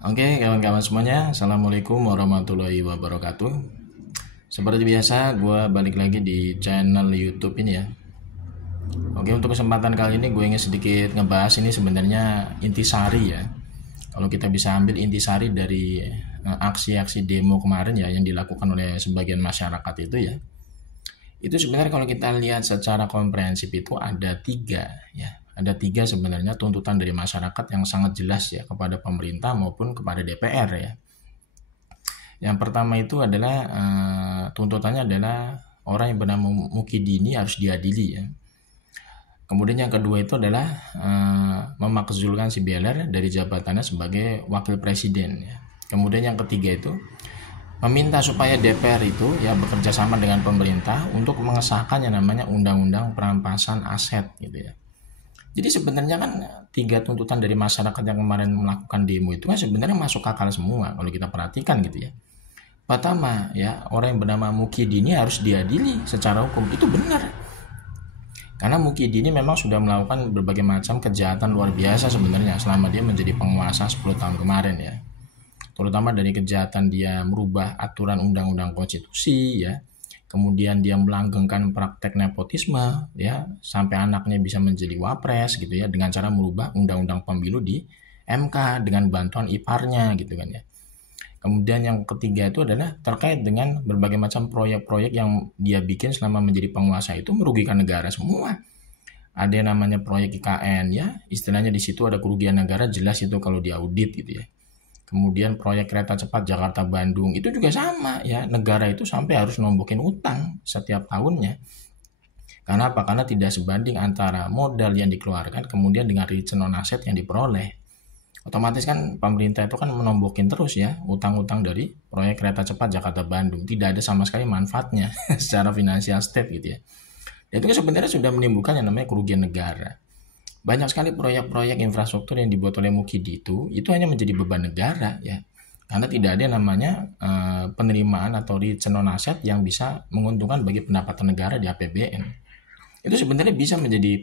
Oke, kawan-kawan semuanya, Assalamualaikum warahmatullahi wabarakatuh. Seperti biasa, gue balik lagi di channel YouTube ini ya. Oke, untuk kesempatan kali ini gue ingin sedikit ngebahas ini sebenarnya intisari ya. Kalau kita bisa ambil intisari dari aksi-aksi demo kemarin ya yang dilakukan oleh sebagian masyarakat itu ya. Itu sebenarnya kalau kita lihat secara komprehensif itu ada tiga ya. Ada tiga sebenarnya tuntutan dari masyarakat yang sangat jelas ya kepada pemerintah maupun kepada DPR ya. Yang pertama itu adalah tuntutannya adalah orang yang bernama Mukidini harus diadili ya. Kemudian yang kedua itu adalah memakzulkan si Beler dari jabatannya sebagai wakil presiden ya. Kemudian yang ketiga itu meminta supaya DPR itu ya bekerja sama dengan pemerintah untuk mengesahkan yang namanya undang-undang perampasan aset gitu ya. Jadi sebenarnya kan tiga tuntutan dari masyarakat yang kemarin melakukan demo itu kan sebenarnya masuk akal semua kalau kita perhatikan gitu ya. Pertama ya, orang yang bernama Mukidini harus diadili secara hukum, itu benar. Karena Mukidini memang sudah melakukan berbagai macam kejahatan luar biasa sebenarnya selama dia menjadi penguasa 10 tahun kemarin ya. Terutama dari kejahatan dia merubah aturan undang-undang konstitusi ya. Kemudian dia melanggengkan praktek nepotisme ya sampai anaknya bisa menjadi wapres gitu ya dengan cara merubah undang-undang pemilu di MK dengan bantuan iparnya gitu kan ya. Kemudian yang ketiga itu adalah terkait dengan berbagai macam proyek-proyek yang dia bikin selama menjadi penguasa itu merugikan negara semua. Ada yang namanya proyek IKN ya, istilahnya di situ ada kerugian negara jelas itu kalau diaudit gitu ya. Kemudian proyek kereta cepat Jakarta-Bandung itu juga sama ya, negara itu sampai harus nombokin utang setiap tahunnya. Karena apa? Karena tidak sebanding antara modal yang dikeluarkan kemudian dengan return on aset yang diperoleh. Otomatis kan pemerintah itu kan menombokin terus ya utang-utang dari proyek kereta cepat Jakarta-Bandung. Tidak ada sama sekali manfaatnya secara finansial state gitu ya. Dan itu kan sebenarnya sudah menimbulkan yang namanya kerugian negara. Banyak sekali proyek-proyek infrastruktur yang dibuat oleh Mukidi itu hanya menjadi beban negara ya. Karena tidak ada namanya penerimaan atau return on asset yang bisa menguntungkan bagi pendapatan negara di APBN. Itu sebenarnya bisa menjadi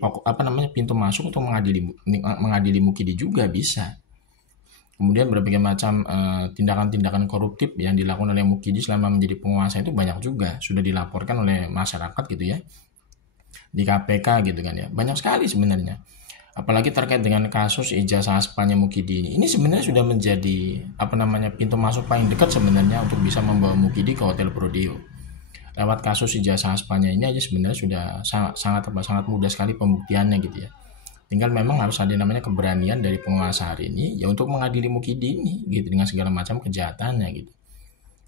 pintu masuk untuk mengadili Mukidi juga bisa. Kemudian berbagai macam tindakan-tindakan koruptif yang dilakukan oleh Mukidi selama menjadi penguasa itu banyak juga sudah dilaporkan oleh masyarakat gitu ya di KPK gitu kan ya. Banyak sekali sebenarnya. Apalagi terkait dengan kasus ijazah aspanya Mukidi ini sebenarnya sudah menjadi pintu masuk paling dekat sebenarnya untuk bisa membawa Mukidi ke Hotel Prodeo. Lewat kasus ijazah aspanya ini aja sebenarnya sudah sangat mudah sekali pembuktiannya gitu ya. Tinggal memang harus ada namanya keberanian dari penguasa hari ini ya untuk mengadili Mukidi ini gitu dengan segala macam kejahatannya gitu.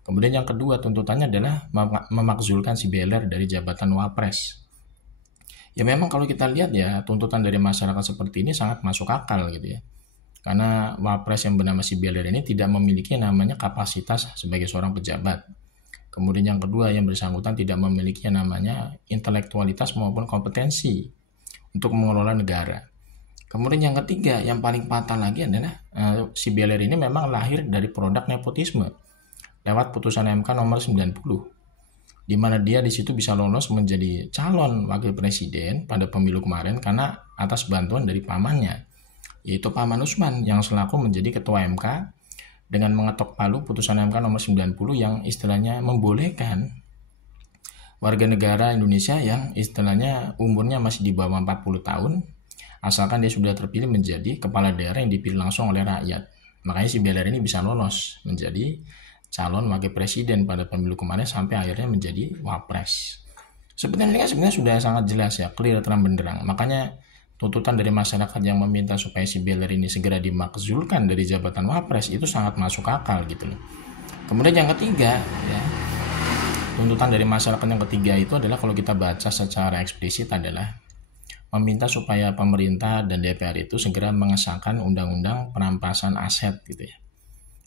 Kemudian yang kedua tuntutannya adalah memakzulkan si Beler dari jabatan Wapres. Ya memang kalau kita lihat ya tuntutan dari masyarakat seperti ini sangat masuk akal gitu ya. Karena Wapres yang bernama si Beler ini tidak memiliki namanya kapasitas sebagai seorang pejabat. Kemudian yang kedua yang bersangkutan tidak memiliki namanya intelektualitas maupun kompetensi untuk mengelola negara. Kemudian yang ketiga yang paling fatal lagi adalah si Beler ini memang lahir dari produk nepotisme lewat putusan MK nomor 90. Di mana dia di situ bisa lolos menjadi calon wakil presiden pada pemilu kemarin karena atas bantuan dari pamannya, yaitu Paman Usman yang selaku menjadi ketua MK dengan mengetok palu putusan MK nomor 90 yang istilahnya membolehkan warga negara Indonesia yang istilahnya umurnya masih di bawah 40 tahun asalkan dia sudah terpilih menjadi kepala daerah yang dipilih langsung oleh rakyat. Makanya si Beler ini bisa lolos menjadi calon wakil presiden pada pemilu kemarin sampai akhirnya menjadi wapres. Sebenarnya sudah sangat jelas ya, clear terang benderang. Makanya tuntutan dari masyarakat yang meminta supaya si Beler ini segera dimakzulkan dari jabatan wapres itu sangat masuk akal gitu loh. Kemudian yang ketiga ya, tuntutan dari masyarakat yang ketiga itu adalah kalau kita baca secara eksplisit adalah meminta supaya pemerintah dan DPR itu segera mengesahkan undang-undang perampasan aset gitu ya.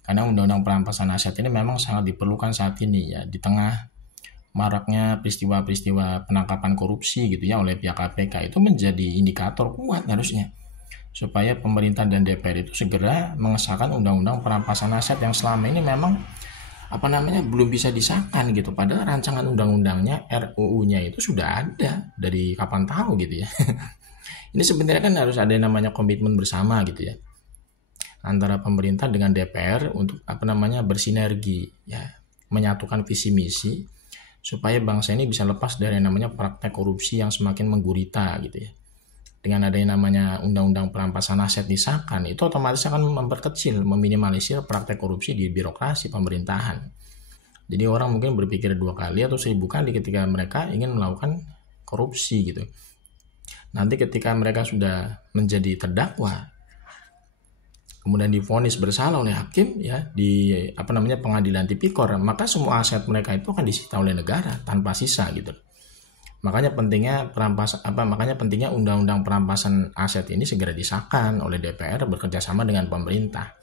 Karena undang-undang perampasan aset ini memang sangat diperlukan saat ini ya di tengah maraknya peristiwa-peristiwa penangkapan korupsi gitu ya oleh pihak KPK itu menjadi indikator kuat harusnya supaya pemerintah dan DPR itu segera mengesahkan undang-undang perampasan aset yang selama ini memang belum bisa disahkan gitu padahal rancangan undang-undangnya RUU-nya itu sudah ada dari kapan tahu gitu ya. Ini sebenarnya kan harus ada yang namanya komitmen bersama gitu ya antara pemerintah dengan DPR untuk bersinergi ya, menyatukan visi misi supaya bangsa ini bisa lepas dari yang namanya praktek korupsi yang semakin menggurita gitu ya. Dengan adanya namanya undang-undang perampasan aset disahkan, itu otomatis akan memperkecil, meminimalisir praktek korupsi di birokrasi pemerintahan. Jadi orang mungkin berpikir 2 kali atau 1000 kali ketika mereka ingin melakukan korupsi gitu. Nanti ketika mereka sudah menjadi terdakwa, kemudian divonis bersalah oleh hakim ya di pengadilan tipikor, maka semua aset mereka itu akan disita oleh negara tanpa sisa gitu. Makanya pentingnya undang-undang perampasan aset ini segera disahkan oleh DPR bekerja sama dengan pemerintah.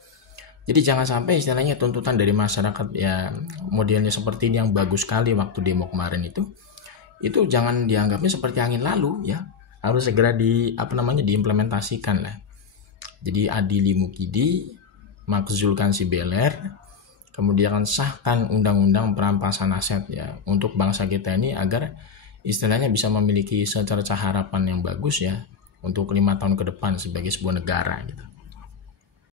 Jadi jangan sampai istilahnya tuntutan dari masyarakat ya modelnya seperti ini yang bagus sekali waktu demo kemarin itu jangan dianggapnya seperti angin lalu ya. Harus segera diimplementasikan lah. Jadi adili mukidi, makzulkan si beler, kemudian sahkan undang-undang perampasan aset ya untuk bangsa kita ini agar istilahnya bisa memiliki secercah harapan yang bagus ya untuk 5 tahun ke depan sebagai sebuah negara gitu.